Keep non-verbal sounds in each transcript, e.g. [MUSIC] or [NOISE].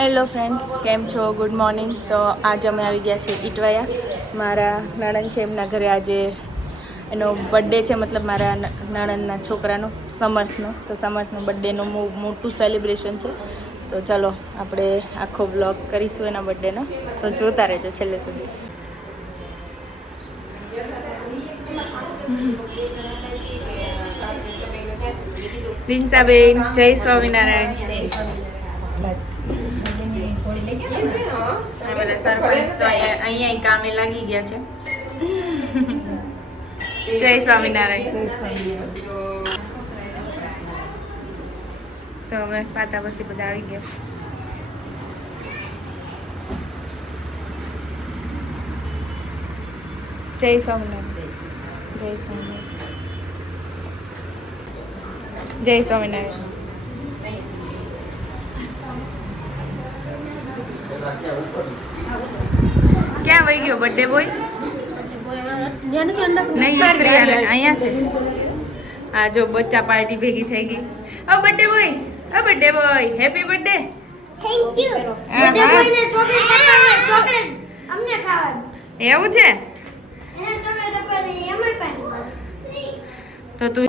Hello friends, કેમ છો? Good morning તો આજે અમે આવી ગયા છીએ ઇટવાયા મારા નણંદ છે, એમના ઘરે આજે એનો બર્થડે છે, મતલબ મારા નણંદના છોકરાનો, સમર્થનો. તો સમર્થનો બર્થડેનું મોટું સેલિબ્રેશન છે. તો ચલો, આપણે આખો બ્લોગ કરીશું એના બર્થડેનો તો જોતા રહેજો છેલ્લે સુધી. રિંસાબેન જય સ્વામિનારાયણ. અહીંયા કામે લાગી ગયા છે. [LAUGHS] જય સ્વામિનારાયણ. તો હવે પાતા પછી બધા આવી ગયા. જય સ્વામિનારાયણ. જય સ્વામિનારાયણ. જય સ્વામિનારાયણ. ક્યાં વહી ગયો બર્થડે બોય નહીં શ્રી અહીંયા છે. આ જો બચ્ચા પાર્ટી ભેગી થઈ ગઈ. ઓ birthday boy O birthday boy happy birthday thank you birthday હા. બોયને ચોકલેટ આપવાની ચોકલેટ અમને ખાવાની. એવું છે? એને ચોકલેટ આપવાની એમાં પણ તો તું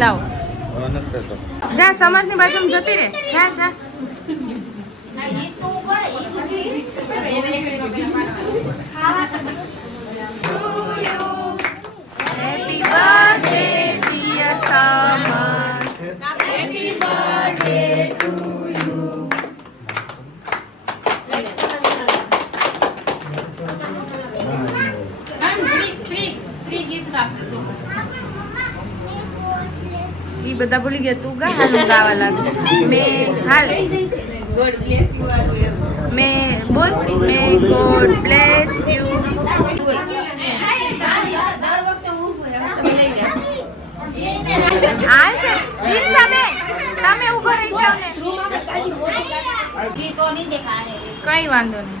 લાવ જા સમર્થની બાજુમાં જતી રે જા જા Happy birthday, dear Samarth. Happy birthday to you. ઈ બધા ભૂલી ગયા. તું ગા હાલ ગાવા લાગુ. મેં હાલ. ગોડ બ્લેસ યુ મેં બોલ. May God bless you. હાલ છે. કઈ વાંધો નહીં.